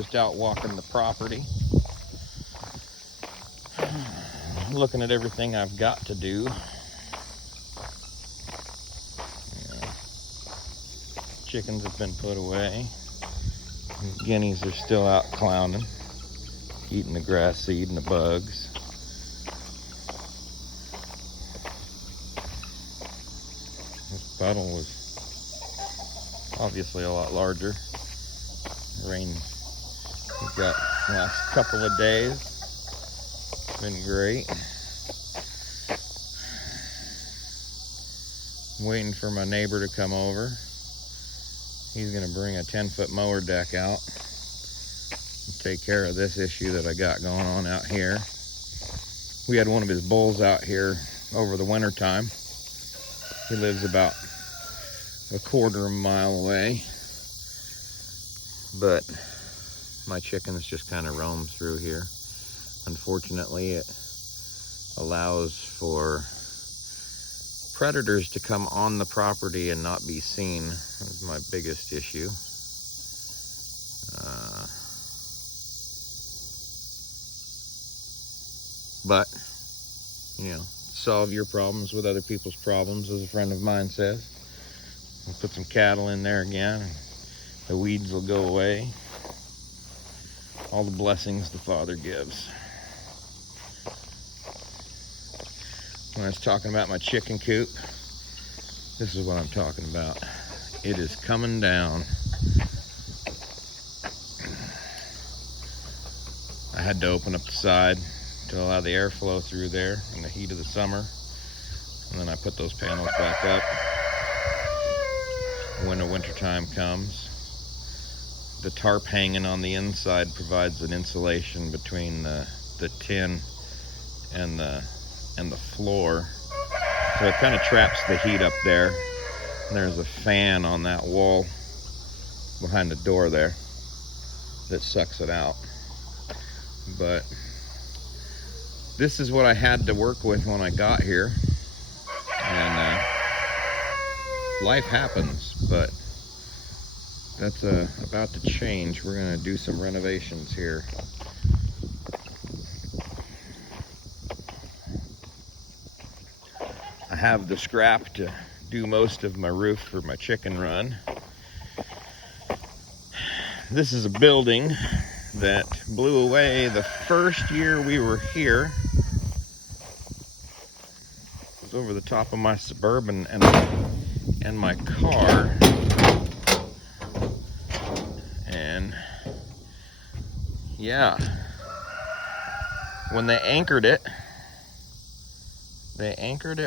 just out walking the property, looking at everything I've got to do. Chickens have been put away. Guineas are still out clowning, eating the grass seed and the bugs. This puddle was obviously a lot larger. Rain we've got the last couple of days. It's been great. I'm waiting for my neighbor to come over. He's gonna bring a 10-foot mower deck out and take care of this issue that I got going on out here. We had one of his bulls out here over the winter time. He lives about a quarter of a mile away, but my chickens just kind of roam through here. Unfortunately, it allows for predators to come on the property and not be seen. That's my biggest issue. But, you know, solve your problems with other people's problems, as a friend of mine says. We'll put some cattle in there again, and the weeds will go away. All the blessings the Father gives. When I was talking about my chicken coop, this is what I'm talking about. It is coming down. I had to open up the side to allow the airflow through there in the heat of the summer. And then I put those panels back up. When the winter time comes, the tarp hanging on the inside provides an insulation between the tin and the floor, so it kind of traps the heat up there. And there's a fan on that wall behind the door there that sucks it out. But this is what I had to work with when I got here, and life happens, but that's about to change. We're going to do some renovations here. I have the scrap to do most of my roof for my chicken run. This is a building that blew away the first year we were here. It was over the top of my Suburban and my car. And yeah, when they anchored it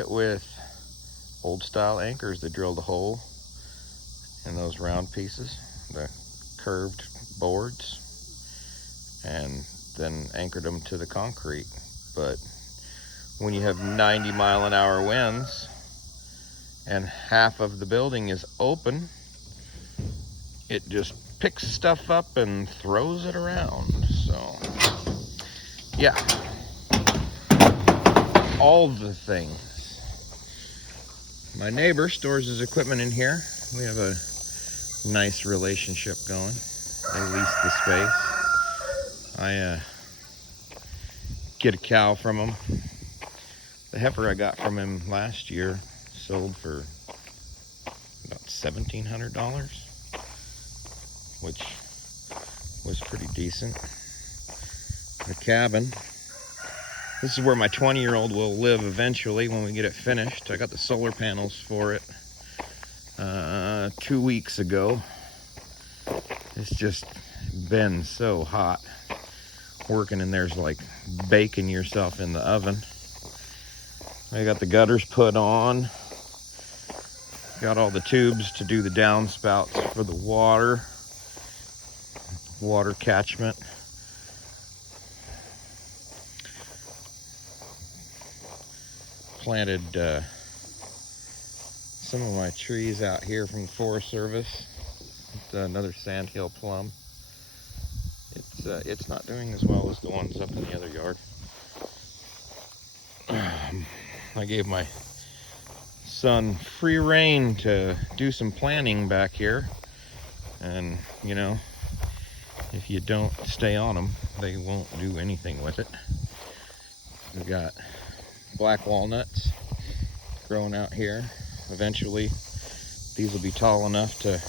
with old style anchors. They drilled a hole in those round pieces, the curved boards, and then anchored them to the concrete. But when you have 90-mile-an-hour winds and half of the building is open, it just picks stuff up and throws it around. So yeah, all the things. My neighbor stores his equipment in here. We have a nice relationship going. They lease the space. I get a cow from him. The heifer I got from him last year sold for about $1,700, which was pretty decent. The cabin. This is where my 20-year-old will live eventually when we get it finished. I got the solar panels for it 2 weeks ago. It's just been so hot. Working in there's like baking yourself in the oven. I got the gutters put on. Got all the tubes to do the downspouts for the water catchment. Planted some of my trees out here from the Forest Service. It's another sandhill plum. It's not doing as well as the ones up in the other yard. I gave my son free rein to do some planning back here, and you know, if you don't stay on them, they won't do anything with it. We've got black walnuts growing out here. Eventually, these will be tall enough to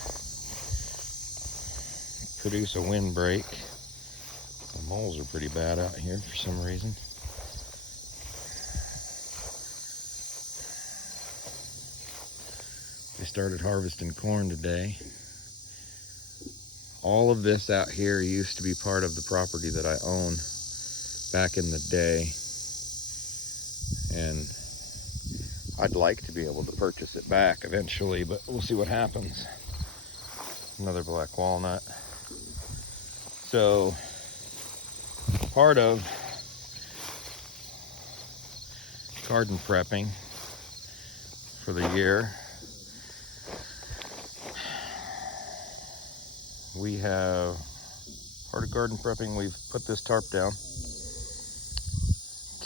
produce a windbreak. The moles are pretty bad out here for some reason. We started harvesting corn today. All of this out here used to be part of the property that I own back in the day. And I'd like to be able to purchase it back eventually, but we'll see what happens. Another black walnut. So part of garden prepping for the year, we have part of garden prepping, we've put this tarp down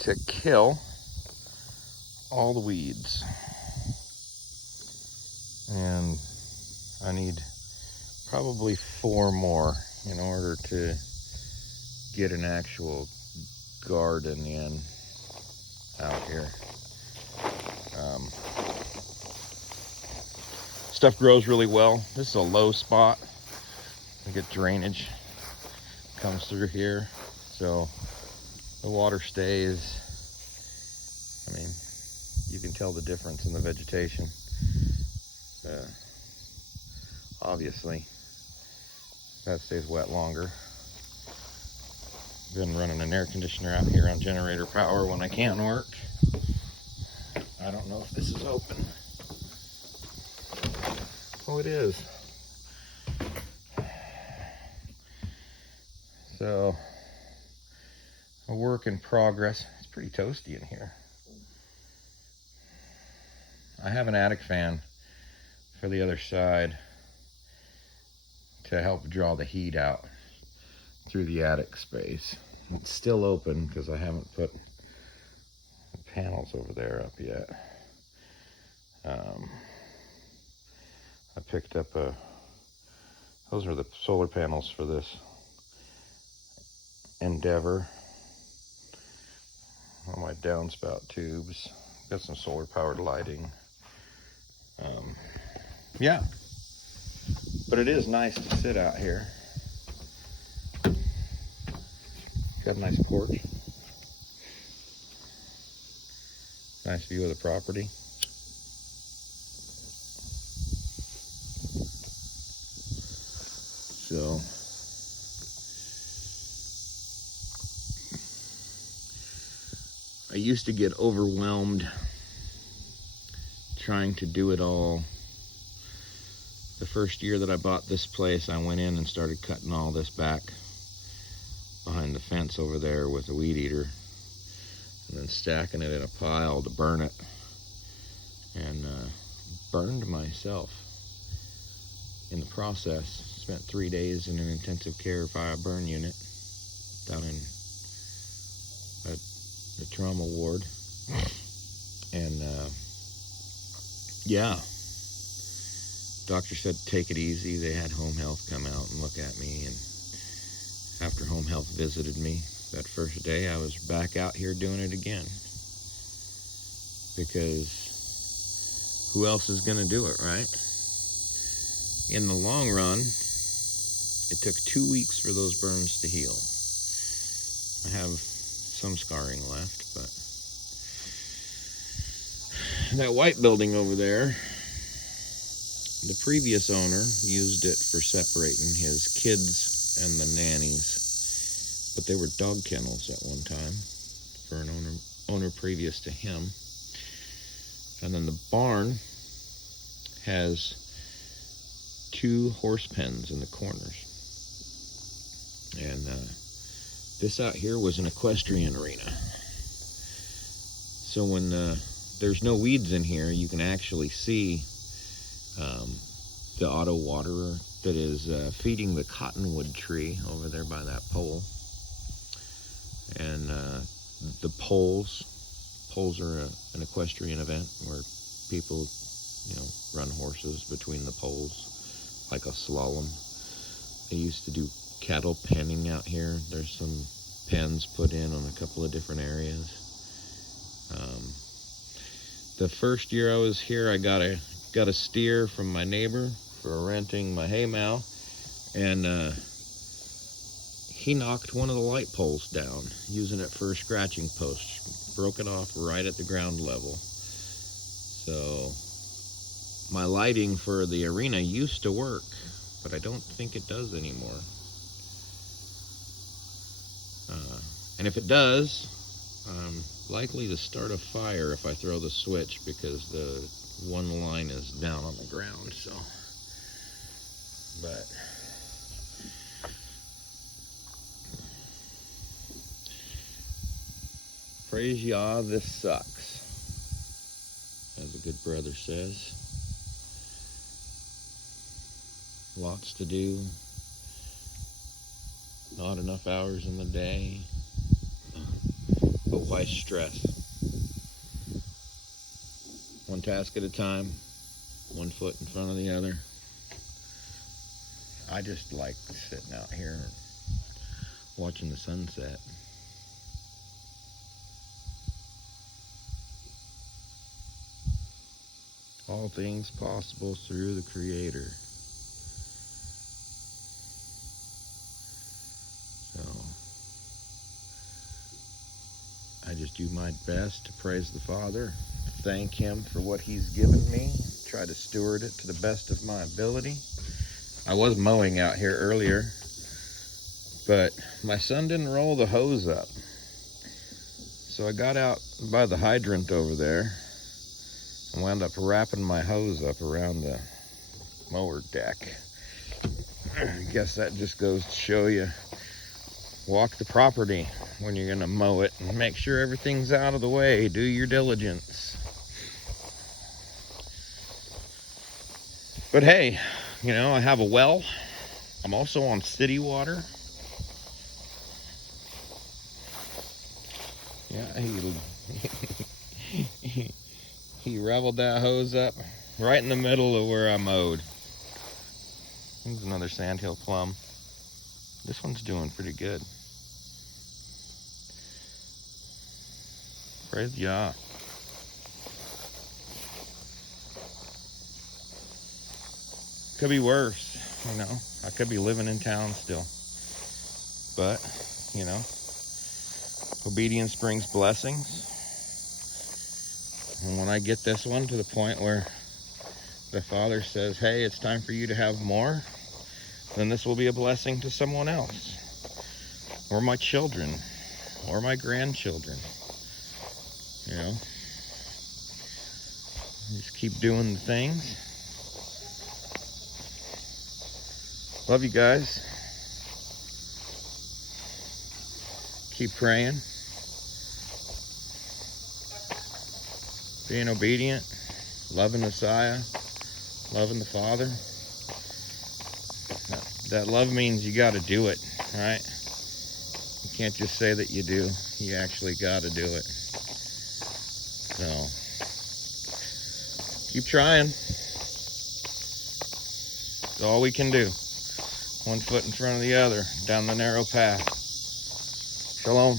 to kill all the weeds. And I need probably 4 more in order to get an actual garden in out here. Stuff grows really well. This is a low spot. I get drainage comes through here, so the water stays. I mean, you can tell the difference in the vegetation. Obviously, that stays wet longer. Been running an air conditioner out here on generator power when I can't work. I don't know if this is open. Oh, it is. So, a work in progress. It's pretty toasty in here. I have an attic fan for the other side to help draw the heat out through the attic space. It's still open because I haven't put the panels over there up yet. I picked up those are the solar panels for this Endeavor on my downspout tubes. Got some solar powered lighting. Yeah, but it is nice to sit out here. Got a nice porch. Nice view of the property. So I used to get overwhelmed trying to do it all. The first year that I bought this place, I went in and started cutting all this back behind the fence over there with a weed eater, and then stacking it in a pile to burn it, and burned myself in the process. Spent 3 days in an intensive care fire burn unit down in the trauma ward. And yeah, doctor said take it easy. They had home health come out and look at me, and after home health visited me that first day, I was back out here doing it again, because who else is gonna do it, right? In the long run, it took 2 weeks for those burns to heal. I have some scarring left, but that white building over there, the previous owner used it for separating his kids and the nannies, but they were dog kennels at one time for an owner previous to him. And then the barn has 2 horse pens in the corners. And this out here was an equestrian arena. So when there's no weeds in here, you can actually see the auto waterer that is feeding the cottonwood tree over there by that pole. And the poles are an equestrian event where people, run horses between the poles like a slalom. They used to do cattle penning out here. There's some pens put in on a couple of different areas. The first year I was here, I got a steer from my neighbor for renting my hay mow, and he knocked one of the light poles down using it for a scratching post. Broke it off right at the ground level. So my lighting for the arena used to work, but I don't think it does anymore. And if it does, I'm likely to start a fire if I throw the switch, because the one line is down on the ground. So, but praise Yah, this sucks, as a good brother says. Lots to do, not enough hours in the day, but why stress? One task at a time, one foot in front of the other. I just like sitting out here watching the sunset. All things possible through the Creator. So I just do my best to praise the Father, thank Him for what He's given me, try to steward it to the best of my ability. I was mowing out here earlier, but my son didn't roll the hose up. So I got out by the hydrant over there and wound up wrapping my hose up around the mower deck. I guess that just goes to show you, walk the property when you're gonna mow it and make sure everything's out of the way. Do your diligence. But hey, you know, I have a well. I'm also on city water. Yeah, he raveled that hose up right in the middle of where I mowed. Here's another sandhill plum. This one's doing pretty good. Praise Yah. Could be worse, you know. I could be living in town still. But, you know, obedience brings blessings. And when I get this one to the point where the Father says, hey, it's time for you to have more, then this will be a blessing to someone else, or my children, or my grandchildren. You know, just keep doing the things. Love you guys. Keep praying, being obedient, loving Messiah, loving the Father. That love means you got to do it, right? You can't just say that you do. You actually got to do it. So, keep trying. It's all we can do. One foot in front of the other, down the narrow path. Shalom.